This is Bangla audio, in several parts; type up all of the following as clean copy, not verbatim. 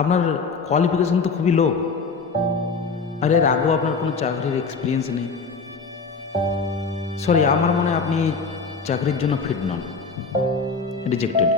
আপনার কোয়ালিফিকেশন তো খুবই লো। আর এর আগেও আপনার কোনো চাকরির এক্সপিরিয়েন্স নেই। সরি, আমার মনে হয় আপনি চাকরির জন্য ফিট নন, রিজেক্টেড।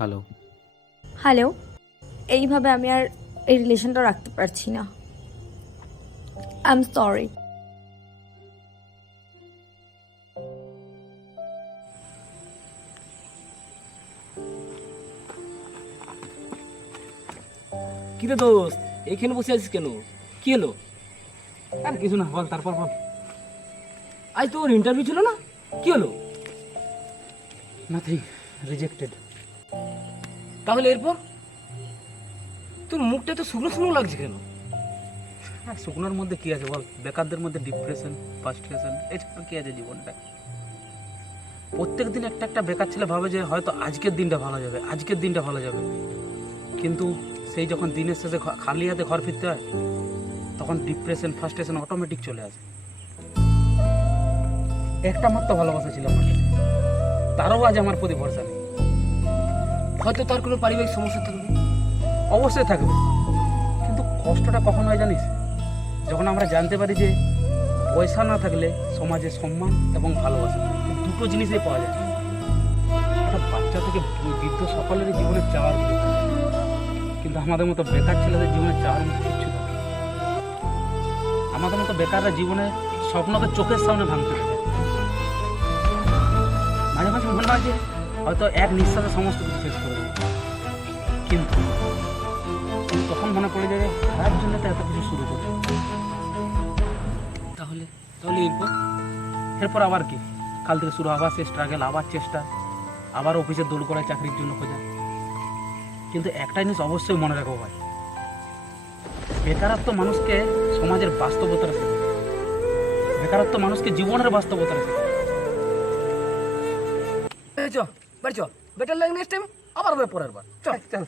হ্যালো। হ্যালো। এইভাবে আমি আর এই রিলেশনটা রাখতে পারছি না। I am sorry. কিরে দোস্ত, এখানে বসে আছিস কেন? কি হলো? আর কিছু না, বল তারপর বল। আজ তোর ইন্টারভিউ ছিল না? কি হলো? Nothing, rejected. তাহলে এরপর তোর মুখটা তো শুকনো শুকনো লাগছে কেন? হ্যাঁ, শুকনোর মধ্যে কি আছে বল? বেকারদের মধ্যে ডিপ্রেশন, ফার্স্ট্রেশন, এছাড়া কি আছে জীবনটা? প্রত্যেক দিন একটা একটা বেকার ছেলে ভাবে যে হয়তো আজকের দিনটা ভালো যাবে, আজকের দিনটা ভালো যাবে, কিন্তু সেই যখন দিনের শেষে খালি হাতে ঘর ফিরতে হয়, তখন ডিপ্রেশন, ফার্স্ট্রেশন অটোমেটিক চলে আসে। একটা মাত্র ভালোবাসা ছিল আমার কাছে, তারও আজ আমার প্রতি ভরসা নেই। হয়তো তার কোনো পারিবারিক সমস্যা থাকবে। অবশ্যই থাকবে, কিন্তু কষ্টটা কখন হয় জানিস? যখন আমরা জানতে পারি যে পয়সা না থাকলে সমাজে সম্মান এবং ভালোবাসা দুটো জিনিসই পাওয়া যায়। একটা বাচ্চা থেকে বৃদ্ধ সকলেরই জীবনে চাওয়ার কিছু থাকে, কিন্তু আমাদের মতো বেকার ছেলেদের জীবনে চাওয়ার মতো কিচ্ছু থাকে না। আমাদের মতো বেকাররা জীবনে স্বপ্নকে চোখের সামনে ভাঙতে থাকে। মাঝে মাঝে মনে হয় যে হয়তো এক নিঃশ্বাসে সমস্ত কিছু শেষ করে দেবে, কিন্তু তখন মনে পড়ে যায় খারাপ জন্য তো এত কিছু শুরু করছে। তাহলে তাহলে এরপর এরপর আবার কি? কাল থেকে শুরু আবার সে স্ট্রাগল, আবার চেষ্টা, আবার অফিসে দৌড় করা, চাকরির জন্য খোঁজা। কিন্তু একটা জিনিস অবশ্যই মনে রাখো ভাই, বেকারত্ব মানুষকে সমাজের বাস্তবতাটা শেখায়, বেকারত্ব মানুষকে জীবনের বাস্তবতাটা শেখায়। চ বাড়ি চ, বেটার লাগে নেক্সট টাইম আবার হবে পরের বার। চল চল।